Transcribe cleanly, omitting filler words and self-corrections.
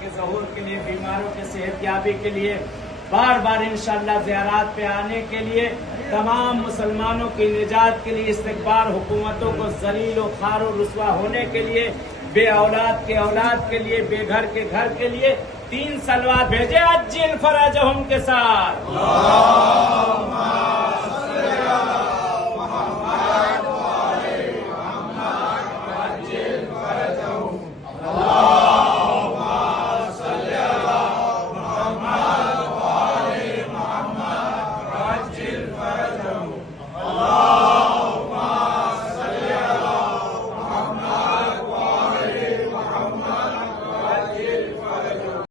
के ज़हूर के लिए, बीमारों के सेहतयाबी के लिए, बार बार इंशाअल्लाह ज़ियारात पे आने के लिए, तमाम मुसलमानों की निजात के लिए, इस्तिग़फ़ार, हुकूमतों को ज़लील व ख़ार व रुस्वा होने के लिए, बे औलाद के औलाद के लिए, बेघर के घर के लिए 3 सलवात भेजे अज्जिल फ़रजहुम के साथ।